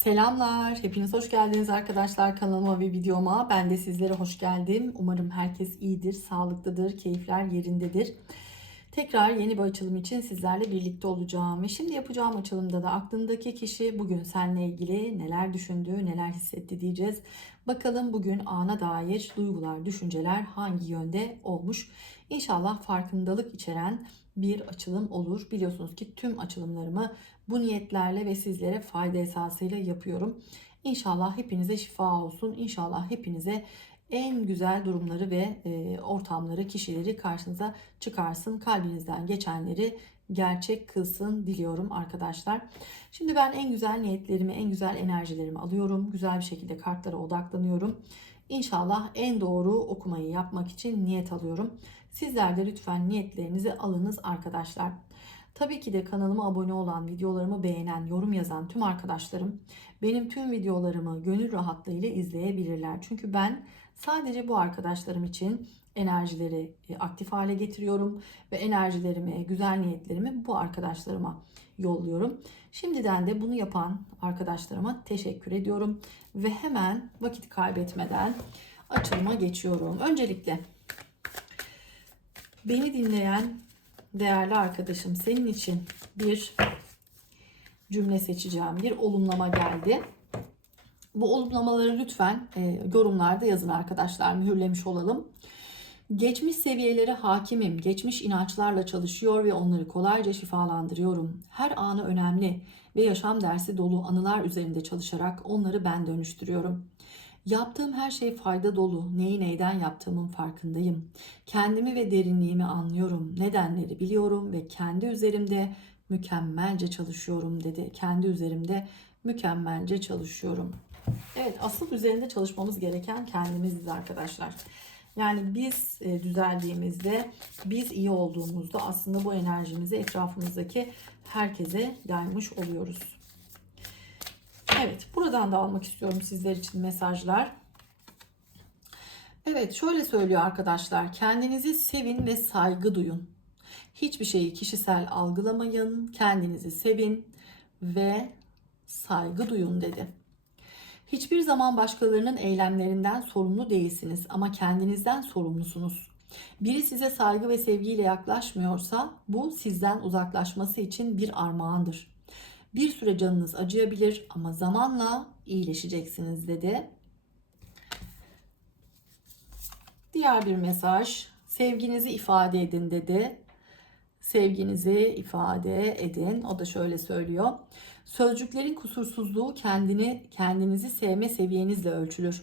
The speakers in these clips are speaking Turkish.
Selamlar, hepiniz hoş geldiniz arkadaşlar kanalıma ve videoma. Ben de sizlere hoş geldim. Umarım herkes iyidir, sağlıklıdır, keyifler yerindedir. Tekrar yeni bir açılım için sizlerle birlikte olacağım. Ve şimdi yapacağım açılımda da aklındaki kişi bugün seninle ilgili neler düşündü, neler hissetti diyeceğiz. Bakalım bugün ana dair duygular, düşünceler hangi yönde olmuş. İnşallah farkındalık içeren bir açılım olur. Biliyorsunuz ki tüm açılımlarımı bu niyetlerle ve sizlere fayda esasıyla yapıyorum. İnşallah hepinize şifa olsun. İnşallah hepinize en güzel durumları ve e, ortamları, kişileri karşınıza çıkarsın. Kalbinizden geçenleri gerçek kılsın diliyorum arkadaşlar. Şimdi ben en güzel niyetlerimi, en güzel enerjilerimi alıyorum. Güzel bir şekilde kartlara odaklanıyorum. İnşallah en doğru okumayı yapmak için niyet alıyorum. Sizler de lütfen niyetlerinizi alınız arkadaşlar. Tabii ki de kanalıma abone olan, videolarımı beğenen, yorum yazan tüm arkadaşlarım benim tüm videolarımı gönül rahatlığıyla izleyebilirler. Çünkü ben sadece bu arkadaşlarım için enerjileri e, aktif hale getiriyorum ve enerjilerimi, güzel niyetlerimi bu arkadaşlarıma yolluyorum. Şimdiden de bunu yapan arkadaşlarıma teşekkür ediyorum ve hemen vakit kaybetmeden açılıma geçiyorum. Öncelikle beni dinleyen değerli arkadaşım senin için bir cümle seçeceğim. Bir olumlama geldi. Bu olumlamaları lütfen e, yorumlarda yazın arkadaşlar. Mühürlemiş olalım. Geçmiş seviyelere hakimim. Geçmiş inançlarla çalışıyor ve onları kolayca şifalandırıyorum. Her anı önemli ve yaşam dersi dolu anılar üzerinde çalışarak onları ben dönüştürüyorum. Yaptığım her şey fayda dolu. Neyi neyden yaptığımın farkındayım. Kendimi ve derinliğimi anlıyorum. Nedenleri biliyorum ve kendi üzerimde mükemmelce çalışıyorum dedi. Kendi üzerimde mükemmelce çalışıyorum. Evet asıl üzerinde çalışmamız gereken kendimiziz arkadaşlar. Yani biz e, düzeldiğimizde, biz iyi olduğumuzda aslında bu enerjimizi etrafımızdaki herkese yaymış oluyoruz. Evet, buradan da almak istiyorum sizler için mesajlar. Evet, şöyle söylüyor arkadaşlar. Kendinizi sevin ve saygı duyun. Hiçbir şeyi kişisel algılamayın. Kendinizi sevin ve saygı duyun dedi. Hiçbir zaman başkalarının eylemlerinden sorumlu değilsiniz ama kendinizden sorumlusunuz. Biri size saygı ve sevgiyle yaklaşmıyorsa bu sizden uzaklaşması için bir armağandır. Bir süre canınız acıyabilir ama zamanla iyileşeceksiniz dedi. Diğer bir mesaj. Sevginizi ifade edin dedi. Sevginizi ifade edin. O da şöyle söylüyor. Sözcüklerin kusursuzluğu kendini kendinizi sevme seviyenizle ölçülür.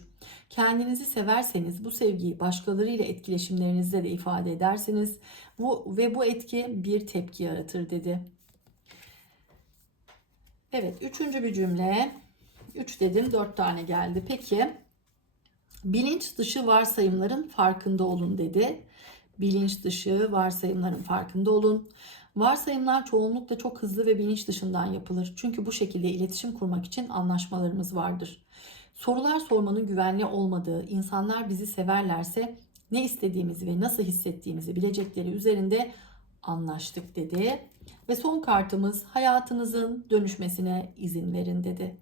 Kendinizi severseniz bu sevgiyi başkalarıyla etkileşimlerinizde de ifade edersiniz. Bu ve bu etki bir tepki yaratır dedi. Evet, üçüncü bir cümle. Üç dedim, dört tane geldi. Peki, bilinç dışı varsayımların farkında olun dedi. Bilinç dışı varsayımların farkında olun. Varsayımlar çoğunlukla çok hızlı ve bilinç dışından yapılır. Çünkü bu şekilde iletişim kurmak için anlaşmalarımız vardır. Sorular sormanın güvenli olmadığı, insanlar bizi severlerse ne istediğimizi ve nasıl hissettiğimizi bilecekleri üzerinde anlaştık dedi. Ve son kartımız hayatınızın dönüşmesine izin verin dedi.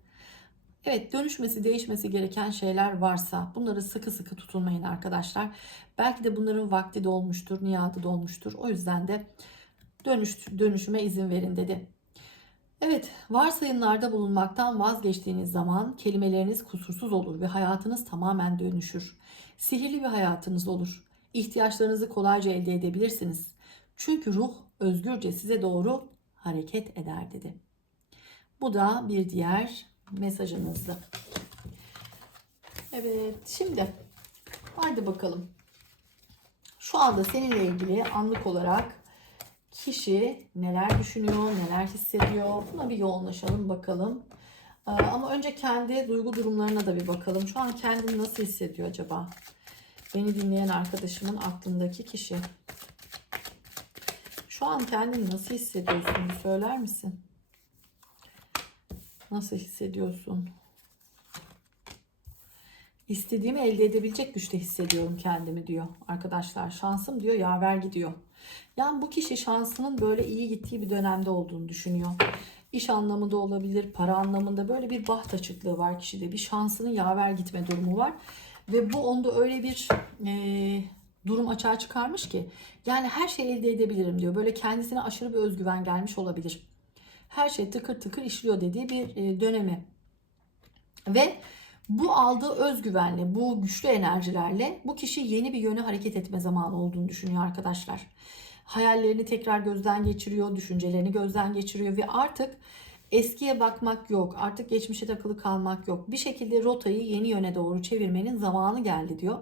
Evet dönüşmesi değişmesi gereken şeyler varsa bunları sıkı sıkı tutunmayın arkadaşlar. Belki de bunların vakti dolmuştur, niyatı dolmuştur. O yüzden de dönüş, dönüşüme izin verin dedi. Evet, varsayımlarda bulunmaktan vazgeçtiğiniz zaman kelimeleriniz kusursuz olur ve hayatınız tamamen dönüşür. Sihirli bir hayatınız olur. İhtiyaçlarınızı kolayca elde edebilirsiniz. Çünkü ruh özgürce size doğru hareket eder dedi. Bu da bir diğer mesajımızdı. Evet, şimdi haydi bakalım. Şu anda seninle ilgili anlık olarak kişi neler düşünüyor, neler hissediyor. Buna bir yoğunlaşalım bakalım. Ee, Ama önce kendi duygu durumlarına da bir bakalım. Şu an kendini nasıl hissediyor acaba? Beni dinleyen arkadaşımın aklındaki kişi. Şu an kendini nasıl hissediyorsun? Söyler misin? Nasıl hissediyorsun? İstediğimi elde edebilecek güçte hissediyorum kendimi diyor arkadaşlar. Şansım diyor yaver gidiyor. Yani bu kişi şansının böyle iyi gittiği bir dönemde olduğunu düşünüyor. İş anlamında olabilir, para anlamında böyle bir baht açıklığı var kişide. Bir şansının yaver gitme durumu var. Ve bu onda öyle bir e, durum açığa çıkarmış ki. Yani her şeyi elde edebilirim diyor. Böyle kendisine aşırı bir özgüven gelmiş olabilir. Her şey tıkır tıkır işliyor dediği bir e, dönemi. Ve bu aldığı özgüvenle, bu güçlü enerjilerle bu kişi yeni bir yöne hareket etme zamanı olduğunu düşünüyor arkadaşlar. Hayallerini tekrar gözden geçiriyor, düşüncelerini gözden geçiriyor ve artık eskiye bakmak yok, artık geçmişe takılı kalmak yok. Bir şekilde rotayı yeni yöne doğru çevirmenin zamanı geldi diyor.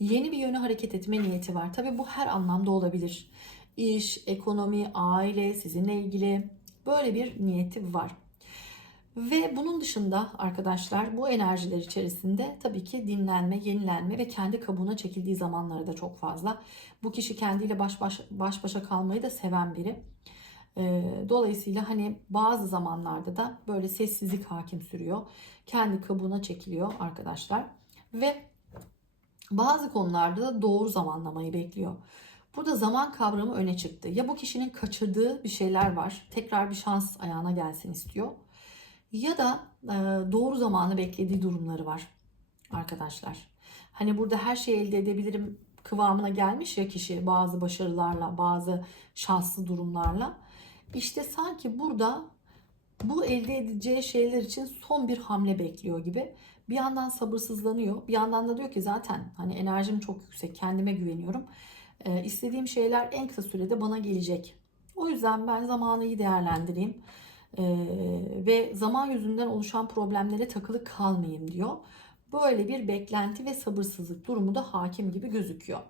Yeni bir yöne hareket etme niyeti var. Tabii bu her anlamda olabilir. İş, ekonomi, aile, sizinle ilgili böyle bir niyeti var. Ve bunun dışında arkadaşlar bu enerjiler içerisinde tabii ki dinlenme, yenilenme ve kendi kabuğuna çekildiği zamanları da çok fazla. Bu kişi kendiyle baş, baş, baş başa kalmayı da seven biri. Ee, Dolayısıyla hani bazı zamanlarda da böyle sessizlik hakim sürüyor. Kendi kabuğuna çekiliyor arkadaşlar. Ve bazı konularda da doğru zamanlamayı bekliyor. Burada zaman kavramı öne çıktı. Ya bu kişinin kaçırdığı bir şeyler var. Tekrar bir şans ayağına gelsin istiyor ya da e, doğru zamanı beklediği durumları var arkadaşlar. Hani burada her şeyi elde edebilirim kıvamına gelmiş ya kişi bazı başarılarla, bazı şanslı durumlarla. İşte sanki burada bu elde edeceği şeyler için son bir hamle bekliyor gibi. Bir yandan sabırsızlanıyor. Bir yandan da diyor ki zaten hani enerjim çok yüksek, kendime güveniyorum. Ee, istediğim şeyler en kısa sürede bana gelecek. O yüzden ben zamanı iyi değerlendireyim. Ee, ve zaman yüzünden oluşan problemlere takılı kalmayayım diyor. Böyle bir beklenti ve sabırsızlık durumu da hakim gibi gözüküyor.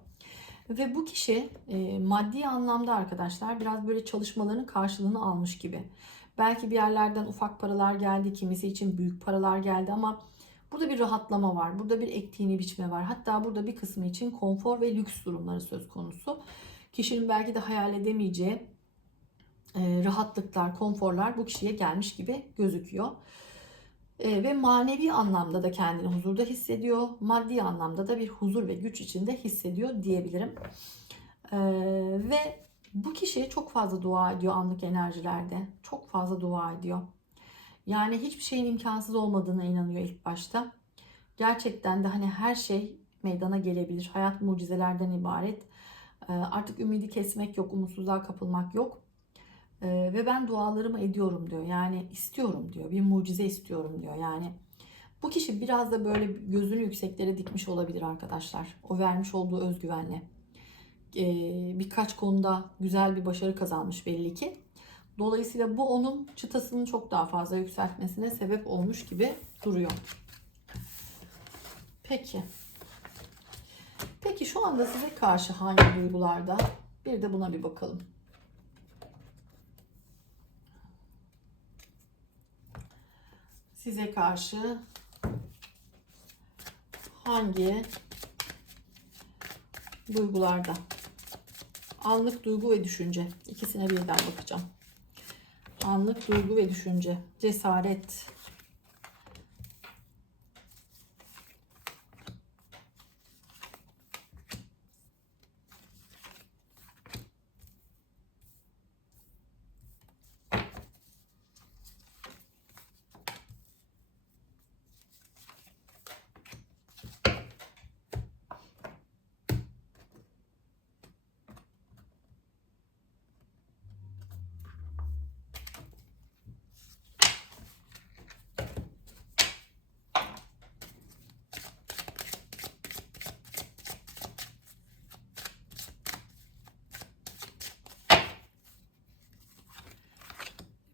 Ve bu kişi e, maddi anlamda arkadaşlar biraz böyle çalışmaların karşılığını almış gibi. Belki bir yerlerden ufak paralar geldi, kimisi için büyük paralar geldi ama burada bir rahatlama var. Burada bir ektiğini biçme var. Hatta burada bir kısmı için konfor ve lüks durumları söz konusu. Kişinin belki de hayal edemeyeceği e, rahatlıklar, konforlar bu kişiye gelmiş gibi gözüküyor. E, ve manevi anlamda da kendini huzurda hissediyor. Maddi anlamda da bir huzur ve güç içinde hissediyor diyebilirim. E, ve bu kişi çok fazla dua ediyor anlık enerjilerde. Çok fazla dua ediyor. Yani hiçbir şeyin imkansız olmadığına inanıyor ilk başta. Gerçekten de hani her şey meydana gelebilir. Hayat mucizelerden ibaret. Artık ümidi kesmek yok, umutsuzluğa kapılmak yok. Ee, ve ben dualarımı ediyorum diyor. Yani istiyorum diyor. Bir mucize istiyorum diyor. Yani bu kişi biraz da böyle gözünü yükseklere dikmiş olabilir arkadaşlar. O vermiş olduğu özgüvenle. Ee, birkaç konuda güzel bir başarı kazanmış belli ki. Dolayısıyla bu onun çıtasını çok daha fazla yükseltmesine sebep olmuş gibi duruyor. Peki. Peki şu anda size karşı hangi duygularda? Bir de buna bir bakalım. size karşı hangi duygularda? Anlık duygu ve düşünce. İkisine birden bakacağım. Anlık duygu ve düşünce. Cesaret,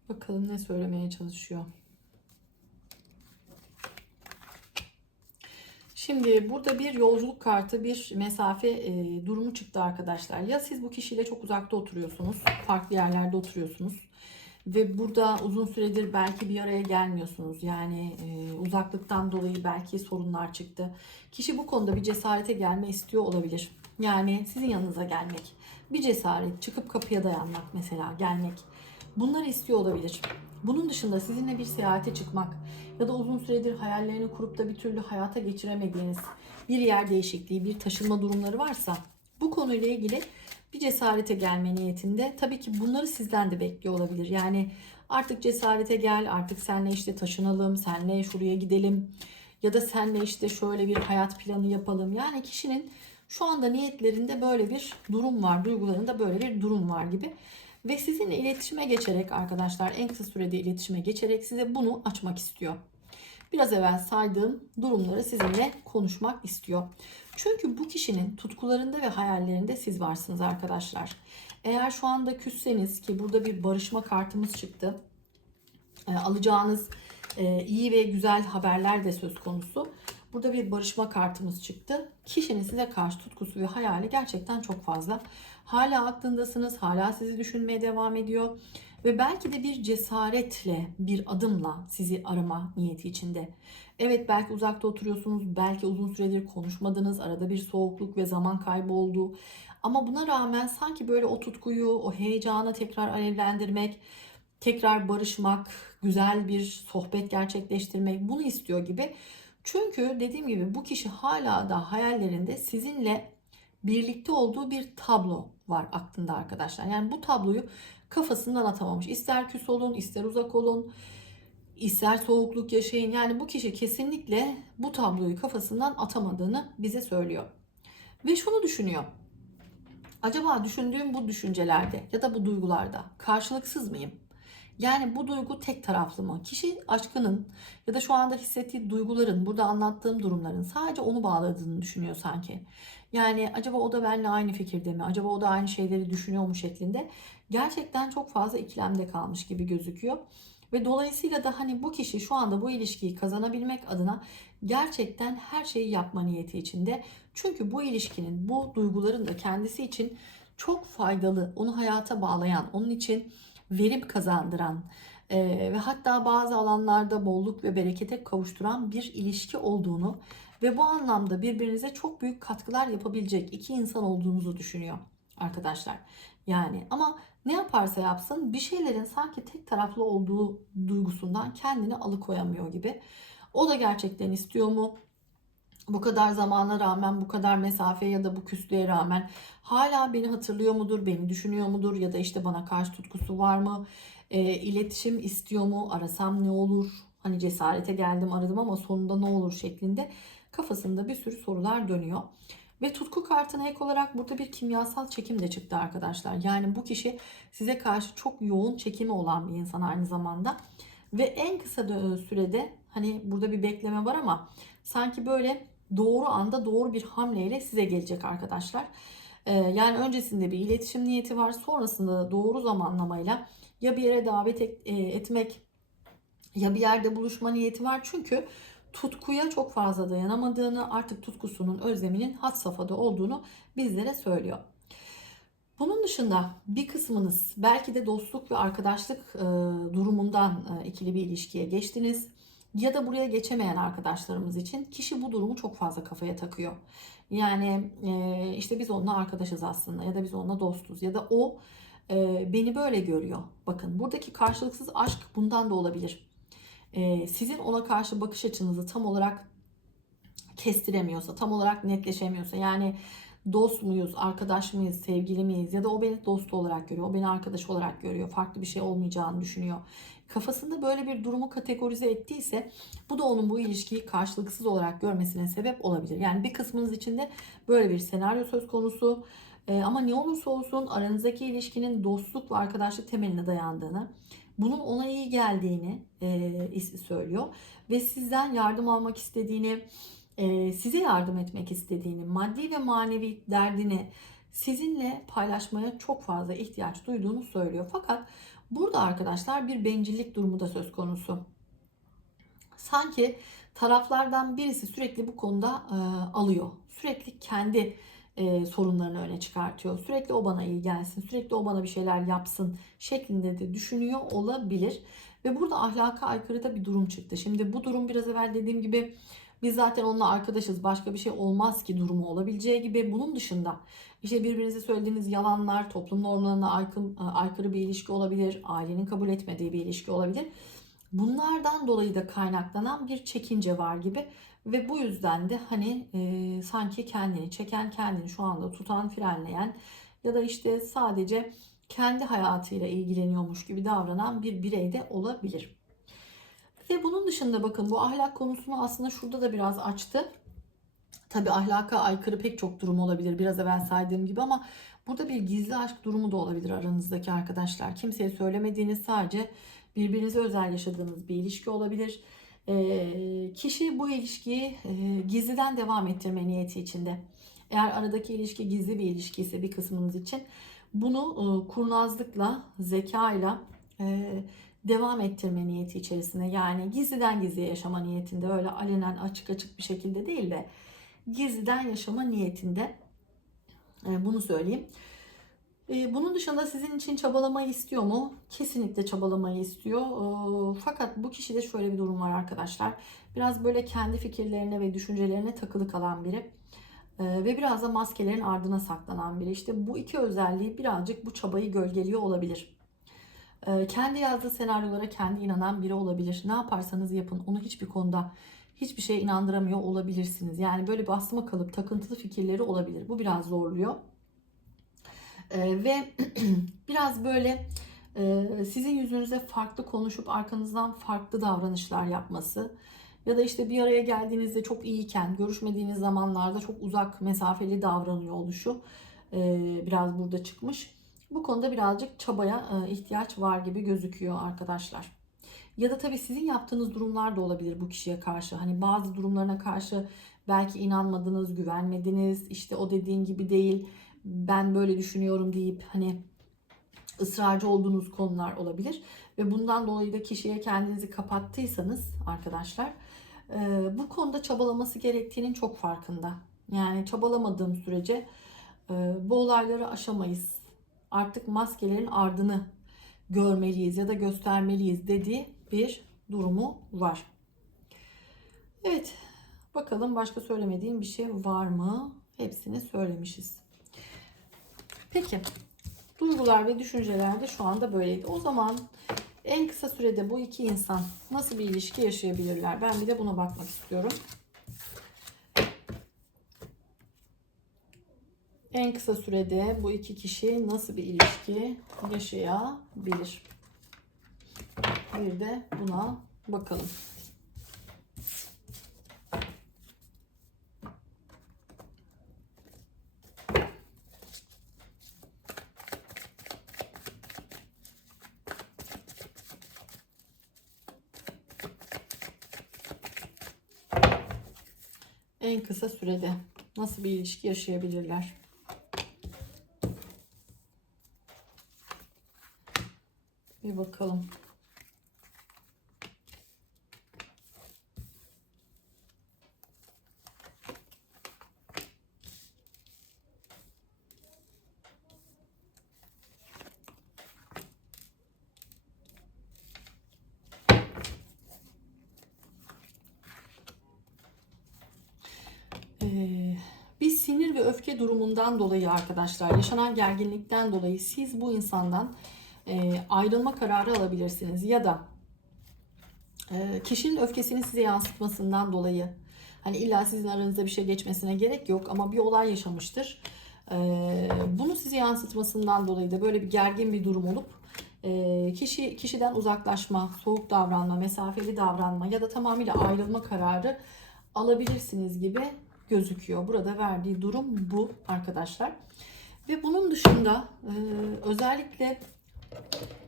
Bakalım ne söylemeye çalışıyor. Şimdi burada bir yolculuk kartı, bir mesafe e, durumu çıktı arkadaşlar. Ya siz bu kişiyle çok uzakta oturuyorsunuz, farklı yerlerde oturuyorsunuz ve burada uzun süredir belki bir araya gelmiyorsunuz. Yani e, uzaklıktan dolayı belki sorunlar çıktı. Kişi bu konuda bir cesarete gelme istiyor olabilir. Yani sizin yanınıza gelmek, bir cesaret, çıkıp kapıya dayanmak mesela, gelmek. Bunları istiyor olabilir. Bunun dışında sizinle bir seyahate çıkmak ya da uzun süredir hayallerini kurup da bir türlü hayata geçiremediğiniz bir yer değişikliği, bir taşınma durumları varsa bu konuyla ilgili bir cesarete gelme niyetinde. Tabii ki bunları sizden de bekliyor olabilir. Yani artık cesarete gel, artık senle işte taşınalım, senle şuraya gidelim ya da senle işte şöyle bir hayat planı yapalım. Yani kişinin şu anda niyetlerinde böyle bir durum var, duygularında böyle bir durum var gibi. Ve sizinle iletişime geçerek arkadaşlar en kısa sürede iletişime geçerek size bunu açmak istiyor. Biraz evvel saydığım durumları sizinle konuşmak istiyor. Çünkü bu kişinin tutkularında ve hayallerinde siz varsınız arkadaşlar. Eğer şu anda küsseniz ki burada bir barışma kartımız çıktı. E, alacağınız e, iyi ve güzel haberler de söz konusu. Burada bir barışma kartımız çıktı. Kişinin size karşı tutkusu ve hayali gerçekten çok fazla. Hala aklındasınız, hala sizi düşünmeye devam ediyor. Ve belki de bir cesaretle, bir adımla sizi arama niyeti içinde. Evet belki uzakta oturuyorsunuz, belki uzun süredir konuşmadınız, arada bir soğukluk ve zaman kaybı oldu. Ama buna rağmen sanki böyle o tutkuyu, o heyecanı tekrar alevlendirmek, tekrar barışmak, güzel bir sohbet gerçekleştirmek bunu istiyor gibi. Çünkü dediğim gibi bu kişi hala da hayallerinde sizinle birlikte olduğu bir tablo var aklında arkadaşlar. Yani bu tabloyu kafasından atamamış. İster küs olun, ister uzak olun, ister soğukluk yaşayın. Yani bu kişi kesinlikle bu tabloyu kafasından atamadığını bize söylüyor. Ve şunu düşünüyor. Acaba düşündüğüm bu düşüncelerde ya da bu duygularda karşılıksız mıyım? Yani bu duygu tek taraflı mı? Kişi aşkının ya da şu anda hissettiği duyguların, burada anlattığım durumların sadece onu bağladığını düşünüyor sanki. Yani acaba o da benimle aynı fikirde mi? Acaba o da aynı şeyleri düşünüyor mu şeklinde. Gerçekten çok fazla ikilemde kalmış gibi gözüküyor. Ve dolayısıyla da hani bu kişi şu anda bu ilişkiyi kazanabilmek adına gerçekten her şeyi yapma niyeti içinde. Çünkü bu ilişkinin, bu duyguların da kendisi için çok faydalı, onu hayata bağlayan, onun için verim kazandıran e, ve hatta bazı alanlarda bolluk ve berekete kavuşturan bir ilişki olduğunu ve bu anlamda birbirinize çok büyük katkılar yapabilecek iki insan olduğunuzu düşünüyor arkadaşlar. Yani ama ne yaparsa yapsın bir şeylerin sanki tek taraflı olduğu duygusundan kendini alıkoyamıyor gibi. O da gerçekten istiyor mu? Bu kadar zamana rağmen, bu kadar mesafe ya da bu küslüğe rağmen hala beni hatırlıyor mudur, beni düşünüyor mudur ya da işte bana karşı tutkusu var mı? E, iletişim istiyor mu? Arasam ne olur? Hani cesarete geldim aradım ama sonunda ne olur şeklinde kafasında bir sürü sorular dönüyor. Ve tutku kartına ek olarak burada bir kimyasal çekim de çıktı arkadaşlar. Yani bu kişi size karşı çok yoğun çekimi olan bir insan aynı zamanda. Ve en kısa sürede hani burada bir bekleme var ama sanki böyle doğru anda doğru bir hamleyle size gelecek arkadaşlar. Ee, yani öncesinde bir iletişim niyeti var. Sonrasında doğru zamanlamayla ya bir yere davet et, e, etmek ya bir yerde buluşma niyeti var. Çünkü tutkuya çok fazla dayanamadığını, artık tutkusunun, özleminin hat safhada olduğunu bizlere söylüyor. Bunun dışında bir kısmınız belki de dostluk ve arkadaşlık e, durumundan e, ikili bir ilişkiye geçtiniz. Ya da buraya geçemeyen arkadaşlarımız için kişi bu durumu çok fazla kafaya takıyor. Yani e, işte biz onunla arkadaşız aslında ya da biz onunla dostuz ya da o e, beni böyle görüyor. Bakın buradaki karşılıksız aşk bundan da olabilir e, sizin ona karşı bakış açınızı tam olarak kestiremiyorsa, tam olarak netleşemiyorsa yani dost muyuz, arkadaş mıyız, sevgili miyiz ya da o beni dost olarak görüyor, o beni arkadaş olarak görüyor, farklı bir şey olmayacağını düşünüyor. Kafasında böyle bir durumu kategorize ettiyse bu da onun bu ilişkiyi karşılıksız olarak görmesine sebep olabilir. Yani bir kısmınız içinde böyle bir senaryo söz konusu. Ee, ama ne olursa olsun aranızdaki ilişkinin dostluk ve arkadaşlık temeline dayandığını, bunun ona iyi geldiğini e, söylüyor ve sizden yardım almak istediğini, size yardım etmek istediğini, maddi ve manevi derdini sizinle paylaşmaya çok fazla ihtiyaç duyduğunu söylüyor. Fakat burada arkadaşlar bir bencillik durumu da söz konusu. Sanki taraflardan birisi sürekli bu konuda e, alıyor. Sürekli kendi e, sorunlarını öne çıkartıyor. Sürekli o bana iyi gelsin, sürekli o bana bir şeyler yapsın şeklinde de düşünüyor olabilir. Ve burada ahlaka aykırı da bir durum çıktı. Şimdi bu durum biraz evvel dediğim gibi Biz zaten onunla arkadaşız başka bir şey olmaz ki durumu olabileceği gibi. Bunun dışında işte birbirinize söylediğiniz yalanlar, toplum normlarına aykın, aykırı bir ilişki olabilir, ailenin kabul etmediği bir ilişki olabilir. Bunlardan dolayı da kaynaklanan bir çekince var gibi ve bu yüzden de hani e, sanki kendini çeken, kendini şu anda tutan, frenleyen ya da işte sadece kendi hayatıyla ilgileniyormuş gibi davranan bir birey de olabilir. Ve bunun dışında bakın bu ahlak konusunu aslında şurada da biraz açtı. Tabi ahlaka aykırı pek çok durum olabilir biraz evvel saydığım gibi ama burada bir gizli aşk durumu da olabilir aranızdaki arkadaşlar. Kimseye söylemediğiniz sadece birbirinize özel yaşadığınız bir ilişki olabilir. E, kişi bu ilişkiyi e, gizliden devam ettirme niyeti içinde. Eğer aradaki ilişki gizli bir ilişki ise bir kısmınız için bunu e, kurnazlıkla, zekayla e, devam ettirme niyeti içerisinde. Yani gizliden gizliye yaşama niyetinde öyle alenen açık açık bir şekilde değil de gizliden yaşama niyetinde e, bunu söyleyeyim. E, bunun dışında sizin için çabalamayı istiyor mu? Kesinlikle çabalamayı istiyor. E, fakat bu kişide şöyle bir durum var arkadaşlar. Biraz böyle kendi fikirlerine ve düşüncelerine takılı kalan biri. Ve biraz da maskelerin ardına saklanan biri. İşte bu iki özelliği birazcık bu çabayı gölgeliyor olabilir. Kendi yazdığı senaryolara kendi inanan biri olabilir. Ne yaparsanız yapın onu hiçbir konuda hiçbir şeye inandıramıyor olabilirsiniz. Yani böyle basma kalıp takıntılı fikirleri olabilir. Bu biraz zorluyor. Ee, ve biraz böyle e, sizin yüzünüze farklı konuşup arkanızdan farklı davranışlar yapması ya da işte bir araya geldiğinizde çok iyiyken görüşmediğiniz zamanlarda çok uzak mesafeli davranıyor oluşu e, biraz burada çıkmış. Bu konuda birazcık çabaya e, ihtiyaç var gibi gözüküyor arkadaşlar. Ya da tabii sizin yaptığınız durumlar da olabilir bu kişiye karşı. Hani bazı durumlarına karşı belki inanmadınız, güvenmediniz. İşte o dediğin gibi değil. Ben böyle düşünüyorum deyip hani ısrarcı olduğunuz konular olabilir. Ve bundan dolayı da kişiye kendinizi kapattıysanız arkadaşlar bu konuda çabalaması gerektiğinin çok farkında. Yani çabalamadığım sürece bu olayları aşamayız. Artık maskelerin ardını görmeliyiz ya da göstermeliyiz dediği bir durumu var. Evet. Bakalım başka söylemediğim bir şey var mı? Hepsini söylemişiz. Peki. Duygular ve düşünceler de şu anda böyleydi. O zaman en kısa sürede bu iki insan nasıl bir ilişki yaşayabilirler? Ben bir de buna bakmak istiyorum. En kısa sürede bu iki kişi nasıl bir ilişki yaşayabilir? Bir de buna bakalım. En kısa sürede nasıl bir ilişki yaşayabilirler? Bir bakalım. Ee, sinir ve öfke durumundan dolayı arkadaşlar, yaşanan gerginlikten dolayı siz bu insandan e, ayrılma kararı alabilirsiniz. Ya da e, kişinin öfkesini size yansıtmasından dolayı, hani illa sizin aranızda bir şey geçmesine gerek yok ama bir olay yaşamıştır. E, bunu size yansıtmasından dolayı da böyle bir gergin bir durum olup e, kişi kişiden uzaklaşma, soğuk davranma, mesafeli davranma ya da tamamıyla ayrılma kararı alabilirsiniz gibi gözüküyor. Burada verdiği durum bu arkadaşlar. Ve bunun dışında e, özellikle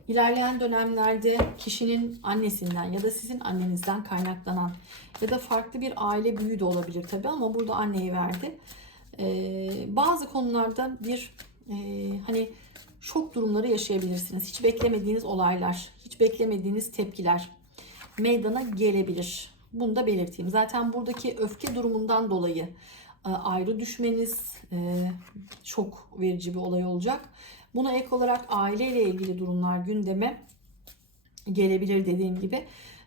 ilerleyen dönemlerde kişinin annesinden ya da sizin annenizden kaynaklanan ya da farklı bir aile büyüğü de olabilir tabi ama burada anneyi verdi. E, bazı konularda bir e, hani şok durumları yaşayabilirsiniz. Hiç beklemediğiniz olaylar, hiç beklemediğiniz tepkiler meydana gelebilir. Bunu da belirteyim. Zaten buradaki öfke durumundan dolayı e, ayrı düşmeniz e, çok verici bir olay olacak. Buna ek olarak aileyle ilgili durumlar gündeme gelebilir dediğim gibi.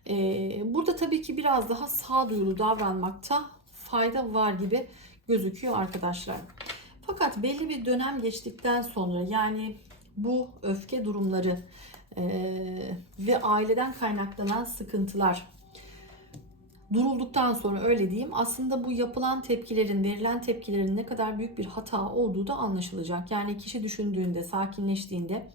Ee, burada tabii ki biraz daha sağduyulu davranmakta fayda var gibi gözüküyor arkadaşlar. Fakat belli bir dönem geçtikten sonra yani bu öfke durumları e, ve aileden kaynaklanan sıkıntılar durulduktan sonra öyle diyeyim aslında bu yapılan tepkilerin verilen tepkilerin ne kadar büyük bir hata olduğu da anlaşılacak. Yani kişi düşündüğünde sakinleştiğinde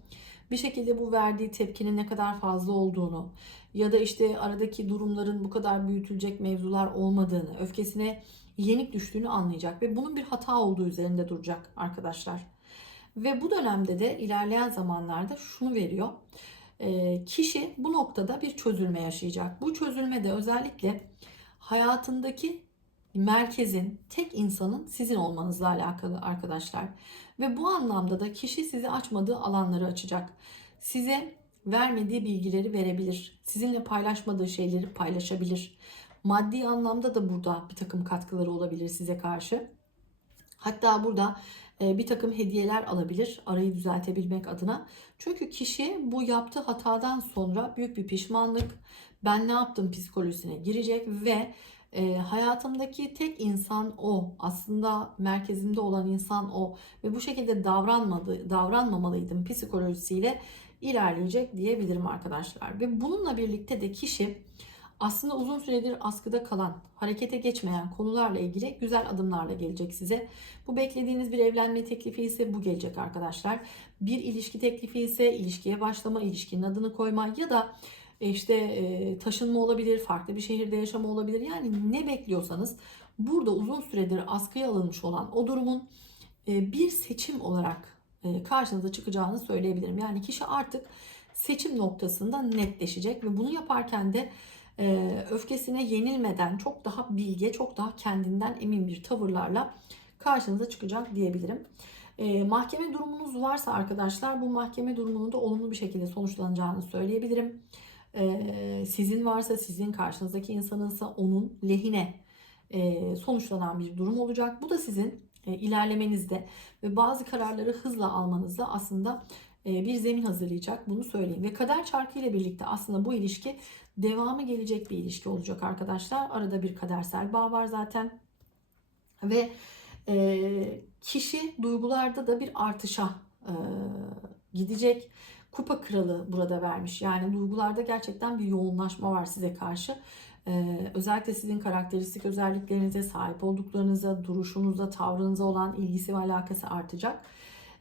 bir şekilde bu verdiği tepkinin ne kadar fazla olduğunu ya da işte aradaki durumların bu kadar büyütülecek mevzular olmadığını, öfkesine yenik düştüğünü anlayacak ve bunun bir hata olduğu üzerinde duracak arkadaşlar. Ve bu dönemde de ilerleyen zamanlarda şunu veriyor. E, kişi bu noktada bir çözülme yaşayacak. Bu çözülme de özellikle hayatındaki merkezin, tek insanın sizin olmanızla alakalı arkadaşlar. Ve bu anlamda da kişi sizi açmadığı alanları açacak. Size vermediği bilgileri verebilir. Sizinle paylaşmadığı şeyleri paylaşabilir. Maddi anlamda da burada bir takım katkıları olabilir size karşı. Hatta burada e, bir takım hediyeler alabilir arayı düzeltebilmek adına. Çünkü kişi bu yaptığı hatadan sonra büyük bir pişmanlık, ben ne yaptım psikolojisine girecek ve e, hayatımdaki tek insan o. Aslında merkezimde olan insan o ve bu şekilde davranmadı, davranmamalıydım psikolojisiyle ilerleyecek diyebilirim arkadaşlar. Ve bununla birlikte de kişi aslında uzun süredir askıda kalan, harekete geçmeyen konularla ilgili güzel adımlarla gelecek size. Bu beklediğiniz bir evlenme teklifi ise bu gelecek arkadaşlar. Bir ilişki teklifi ise ilişkiye başlama, ilişkinin adını koyma ya da işte e, taşınma olabilir, farklı bir şehirde yaşama olabilir. Yani ne bekliyorsanız burada uzun süredir askıya alınmış olan o durumun e, bir seçim olarak e, karşınıza çıkacağını söyleyebilirim. Yani kişi artık seçim noktasında netleşecek ve bunu yaparken de öfkesine yenilmeden çok daha bilge, çok daha kendinden emin bir tavırlarla karşınıza çıkacak diyebilirim. mahkeme durumunuz varsa arkadaşlar bu mahkeme durumunun da olumlu bir şekilde sonuçlanacağını söyleyebilirim sizin varsa sizin karşınızdaki insanınsa onun lehine sonuçlanan bir durum olacak. Bu da sizin ilerlemenizde ve bazı kararları hızla almanızda aslında bir zemin hazırlayacak. Bunu söyleyeyim. Ve kader çarkı ile birlikte aslında bu ilişki devamı gelecek bir ilişki olacak arkadaşlar. Arada bir kadersel bağ var zaten. Ve kişi duygularda da bir artışa gidecek kupa kralı burada vermiş. Yani duygularda gerçekten bir yoğunlaşma var size karşı. Ee, özellikle sizin karakteristik özelliklerinize, sahip olduklarınıza, duruşunuza, tavrınıza olan ilgisi ve alakası artacak.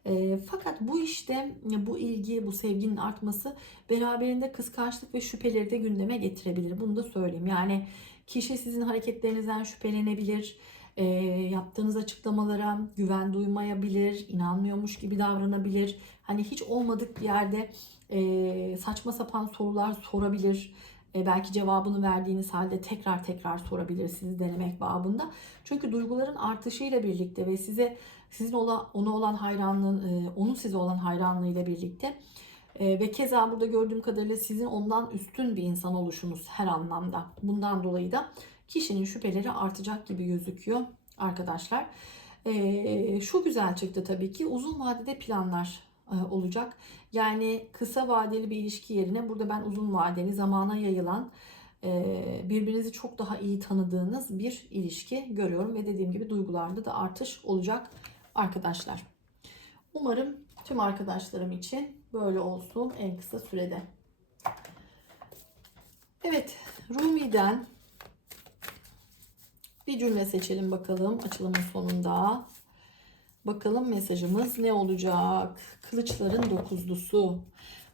E, fakat bu işte bu ilgi, bu sevginin artması beraberinde kıskançlık ve şüpheleri de gündeme getirebilir. Bunu da söyleyeyim. Yani kişi sizin hareketlerinizden şüphelenebilir e, yaptığınız açıklamalara güven duymayabilir, inanmıyormuş gibi davranabilir. Hani hiç olmadık bir yerde e, saçma sapan sorular sorabilir. E, belki cevabını verdiğiniz halde tekrar tekrar sorabilirsiniz denemek babında. Çünkü duyguların artışıyla birlikte ve size sizin ona, ona olan hayranlığın, e, onun size olan hayranlığıyla birlikte e, ve keza burada gördüğüm kadarıyla sizin ondan üstün bir insan oluşunuz her anlamda. Bundan dolayı da kişinin şüpheleri artacak gibi gözüküyor arkadaşlar. Ee, şu güzel çıktı tabii ki uzun vadede planlar e, olacak. Yani kısa vadeli bir ilişki yerine burada ben uzun vadeli zamana yayılan e, birbirinizi çok daha iyi tanıdığınız bir ilişki görüyorum ve dediğim gibi duygularda da artış olacak arkadaşlar. Umarım tüm arkadaşlarım için böyle olsun en kısa sürede. Evet, Rumi'den bir cümle seçelim bakalım açılımın sonunda. Bakalım mesajımız ne olacak? Kılıçların dokuzlusu.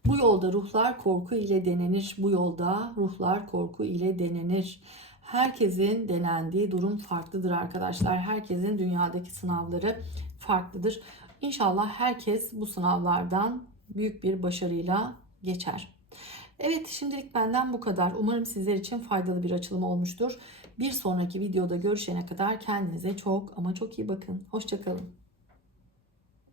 Bu yolda ruhlar korku ile denenir. Bu yolda ruhlar korku ile denenir. Herkesin denendiği durum farklıdır arkadaşlar. Herkesin dünyadaki sınavları farklıdır. İnşallah herkes bu sınavlardan büyük bir başarıyla geçer. Evet şimdilik benden bu kadar. Umarım sizler için faydalı bir açılım olmuştur. Bir sonraki videoda görüşene kadar kendinize çok ama çok iyi bakın. Hoşçakalın.